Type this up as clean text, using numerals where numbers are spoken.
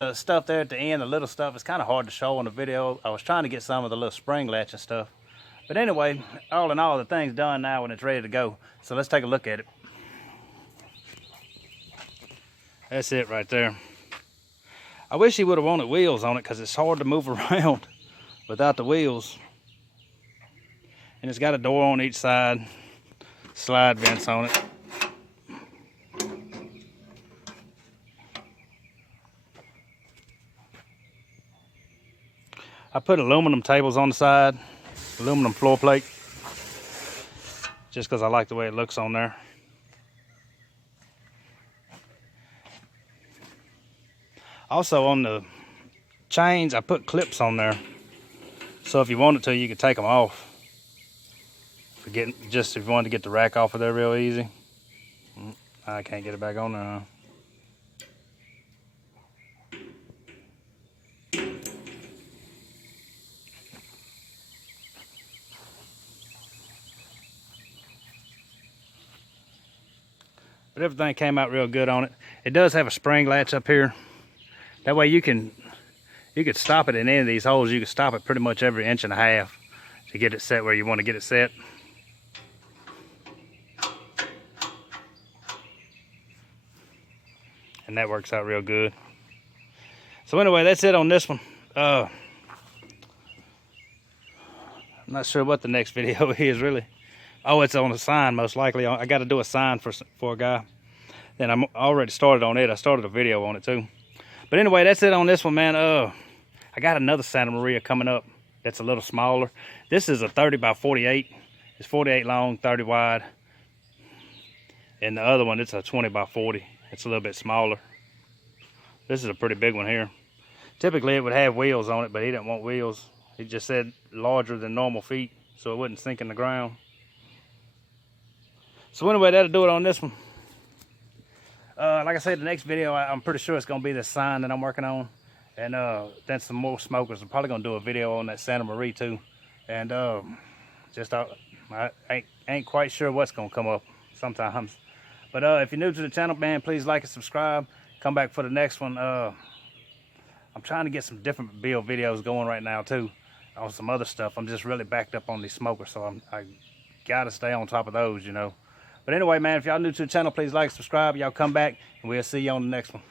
The stuff there at the end, the little stuff, it's kind of hard to show on the video. I was trying to get some of the little spring latch and stuff. But anyway, all in all, the thing's done now and it's ready to go. So let's take a look at it. That's it right there. I wish he would have wanted wheels on it because it's hard to move around without the wheels. And it's got a door on each side, slide vents on it. I put aluminum tables on the side, aluminum floor plate, just because I like the way it looks on there. Also on the chains, I put clips on there, so if you wanted to, you could take them off. If you wanted to get the rack off of there real easy. I can't get it back on there, huh? But everything came out real good on it. It does have a spring latch up here. That way you could stop it in any of these holes. You could stop it pretty much every 1.5 inches to get it set where you want to get it set. And that works out real good. So anyway, that's it on this one. I'm not sure what the next video is really. Oh, it's on a sign most likely. I got to do a sign for a guy. Then I'm already started on it. I started a video on it too. But anyway, that's it on this one, man. I got another Santa Maria coming up that's a little smaller. This is a 30 by 48. It's 48 long, 30 wide. And the other one, it's a 20 by 40. It's a little bit smaller. This is a pretty big one here. Typically it would have wheels on it, but he didn't want wheels. He just said larger than normal feet, so it wouldn't sink in the ground. So anyway, that'll do it on this one. Like I said, the next video, I'm pretty sure it's going to be the sign that I'm working on. And then some more smokers. I'm probably going to do a video on that Santa Maria too. And I ain't quite sure what's going to come up sometimes. But if you're new to the channel, man, please like and subscribe. Come back for the next one. I'm trying to get some different build videos going right now too. On some other stuff. I'm just really backed up on these smokers, so I got to stay on top of those, you know. But anyway, man, if y'all new to the channel, please like, subscribe. Y'all come back, and we'll see you on the next one.